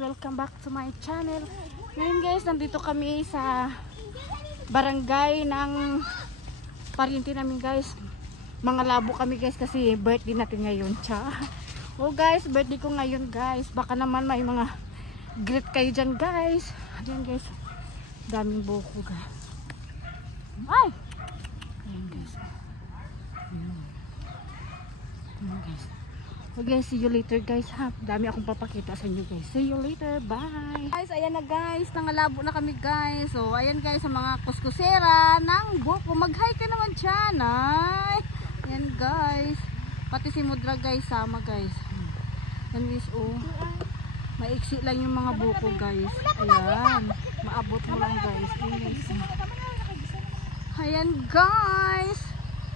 Welcome back to my channel. Ngayon guys, nandito kami sa barangay ng pariente namin guys. Mga labo kami guys kasi birthday natin ngayon. Oh guys, birthday ko ngayon guys. Baka naman may mga greet kayo dyan guys. Ayan guys, daming buko guys. Ay! Ayan guys. Ayan guys. Okay, see you later guys ha. Dami akong papakita sa inyo guys. See you later. Bye. Guys, ayan na guys. Nangalabo na kami guys. So, ayan guys sa mga kuskusera ng buko. Mag-hi ka naman dyan. Ay. Ayan guys. Pati si Mudra guys. Sama guys. Ayan guys. Oh. Maiksi lang yung mga buko guys. Ayan. Maabot mo lang guys. Ayan guys. Ayan guys.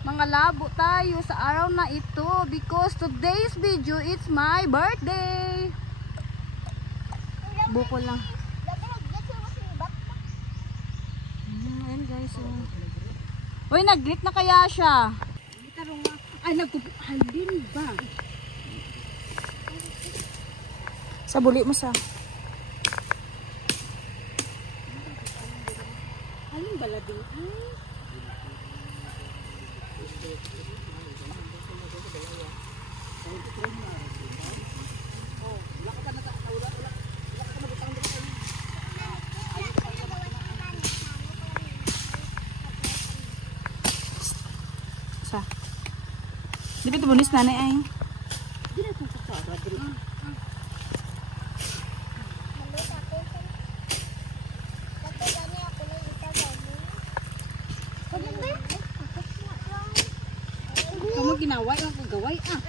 Mga labo tayo sa araw na ito because today's video it's my birthday. Buko lang. Ayan guys. Uy, nag-glit na kaya siya. Ay, nagkuhalin ba? Sa buli mo sa. Alin balado? Ay. Di ba ito bonus nanay ay? Di na ito kakabad. Kamu ginaway o kagaway ah?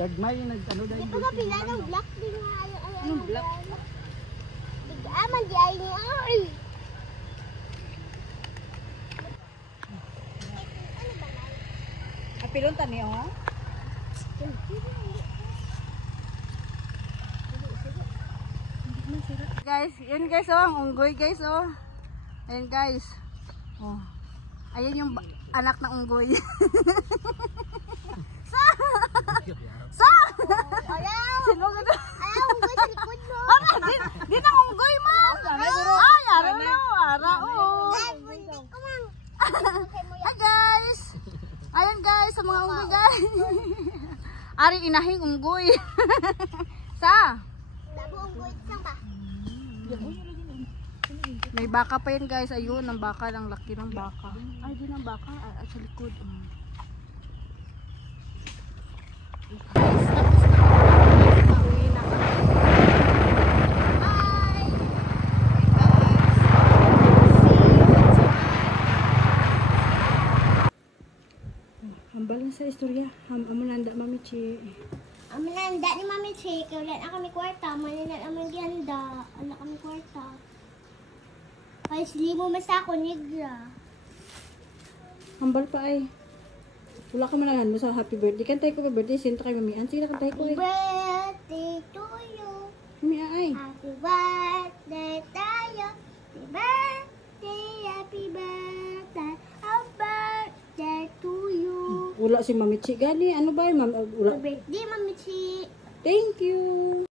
Dagmay nag-ano dahil. Ito ba pila ng black din nga? Anong black? Aman di ay ni ay. Apilon tani oh. Guys, yun guys oh, ang unggoy guys oh. Ayan guys. Oh. Ayan yung anak ng unggoy. Ayaw! Sino ka na? Ayaw, unggoy sa likod mo. Di na unggoy ma. Ay, araw na. Araw. Ay, buntik ko mang. Hi guys. Ayan guys, sa mga unggoy guys. Ari inahing unggoy. Sa? Labo unggoy sang ba? May baka pa yan guys. Ayun, ang baka, ang laki ng baka. Ay, di ng baka. Sa likod. Hambal na sa istorya. Amunanda, Mami Chi. Amunanda ni Mami Chi. Wala na kami kwarta. Manila naman ganda. Wala kami kwarta. Ay, sili mo masa ako, negra. Hambal pa ay. Wala ka manahan mo sa happy birthday. Kantay ko birthday. Sinta kay Mami. Sige na kantay ko Happy eh. birthday to you. Mami ay. Happy birthday tayo. Happy birthday, happy birthday. Happy birthday to you. Wala si Mami Chi. Gani, ano ba yun? Wala. Happy birthday, Mami Chi. Thank you.